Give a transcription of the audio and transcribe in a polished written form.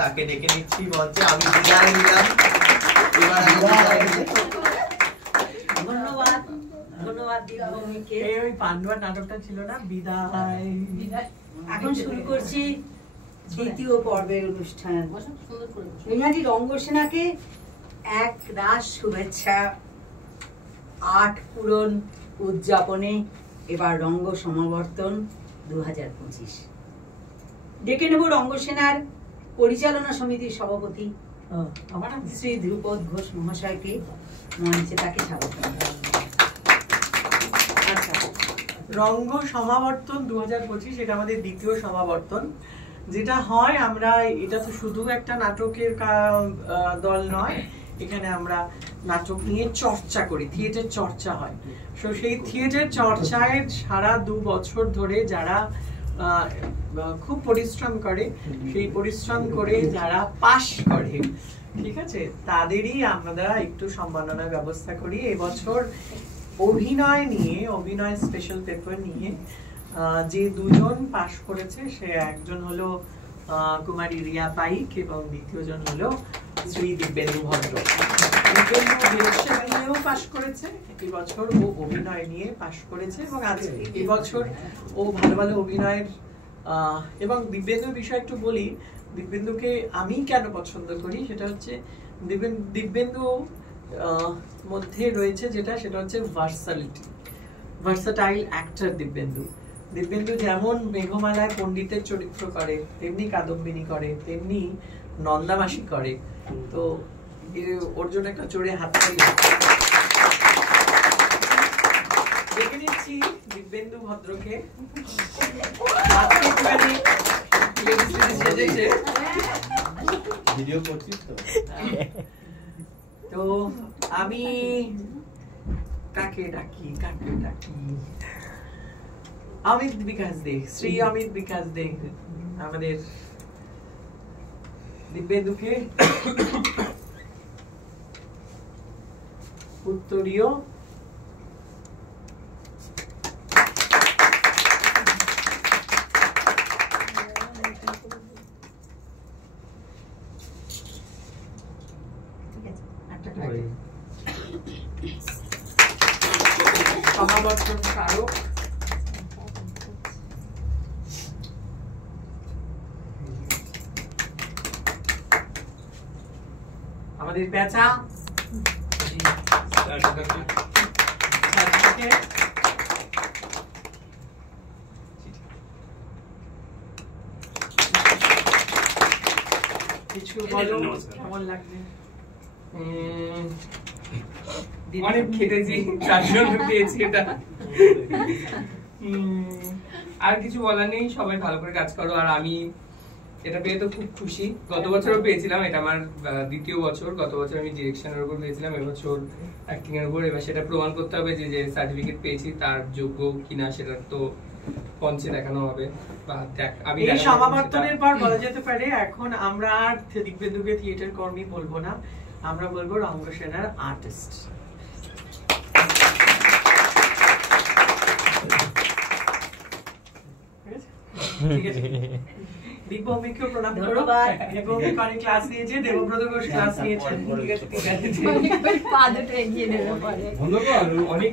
তাকে ডেকে নিচ্ছি মঞ্চে। আমি বিদায় নিলাম। ধন্যবাদ ধন্যবাদ দীপভূমিকে। ওই পান্ডুয়া নাটকটা ছিল না, বিদায়। এখন শুরু করছি দ্বিতীয় পর্বের অনুষ্ঠান। নৈহাটি রঙ্গসেনাকে এক রাশ শুভেচ্ছা। ৮ পূরণ উদযাপনে এবার রঙ্গ সমাবর্তন 2025। ডেকে নেব রঙ্গসেনার পরিচালনা সমিতির সভাপতি শ্রী ধ্রুপদ ঘোষ মহাশয়কে। মঞ্চে তাকে স্বাগত। আচ্ছা, রঙ্গ সমাবর্তন 2025 এটা আমাদের দ্বিতীয় সমাবর্তন। যেটা হয়, আমরা এটা তো শুধু একটা নাটকের দল নয়, এখানে আমরা নাটক নিয়ে চর্চা করি, থিয়েটার চর্চা হয়। তো সেই থিয়েটার চর্চায় সারা 2 বছর ধরে যারা খুব পরিশ্রম করে, সেই পরিশ্রম করে যারা পাশ করে, ঠিক আছে, তাদেরই আমরা একটু সম্মাননার ব্যবস্থা করি। এবছর অভিনয় নিয়ে, অভিনয় স্পেশাল পেপার নিয়ে যে 2জন পাশ করেছে, সে একজন হলো কুমারী রিয়া পাইক এবং দ্বিতীয়জন হলো শ্রী দিব্যেন্দু ভদ্র। দিব্যেন্দু পাশ করেছে এবছর, ও অভিনয় নিয়ে পাশ করেছে এবং আজকে এবছর ও ভালো ভালো অভিনয়ের। এবং দিব্যেন্দুর বিষয়ে একটু বলি, দিব্যেন্দুকে আমি কেন পছন্দ করি, সেটা হচ্ছে দিব্যেন্দু মধ্যে রয়েছে যেটা, সেটা হচ্ছে ভার্সাটাইল অ্যাক্টর দিব্যেন্দু। দিব্যেন্দু যেমন মেঘমালায় পণ্ডিতের চরিত্র করে, তেমনি কাদম্বিনী করে, তেমনি নন্দামাসি করে। তো ওর জন্য একটা জোরে হাততালি। দেখে নিচ্ছি দিব্যেন্দু ভদ্রকে। তো আমি কাকে ডাকি, অমিত বিকাশ দে, শ্রী অমিত বিকাশ দে আমাদের দিব্যেন্দুকে উত্তরীয় সমাবর্তন স্মারক আমাদের পেঁচা কিছু বলো, কেমন লাগবে? অনেক খেটেছি, তার জন্য পেয়েছি এটা। আর কিছু বলার নেই, সবাই ভালো করে কাজ করো। আর আমি এটা পেয়ে তো খুব খুশি। গত বছরও পেয়েছিলাম, এটা আমার দ্বিতীয় বছর। গত বছর আমি ডিরেকশনের উপর পেয়েছিলাম, এবছর অ্যাক্টিং এর উপর। এবার সেটা প্রমাণ করতে হবে যে যে সার্টিফিকেট পেয়েছি তার যোগ্য কিনা, সেটা তো মঞ্চে দেখানো হবে। আমি এই সমাবর্তনের পর বলা যেতে পারে এখন আমরা আর দিব্যেন্দুকে থিয়েটার কর্মী বলবো না, আমরা বলবো রঙ্গসেনার আর্টিস্ট। ঠিক আছে, দিব্যভূমিকেও প্রণাম করো। দিব্যভূমি অনেক ক্লাস নিয়েছে, দেবব্রত ঘোষ ক্লাস নিয়েছেন। পা দুটো এগিয়ে নেবে পরে। অনেক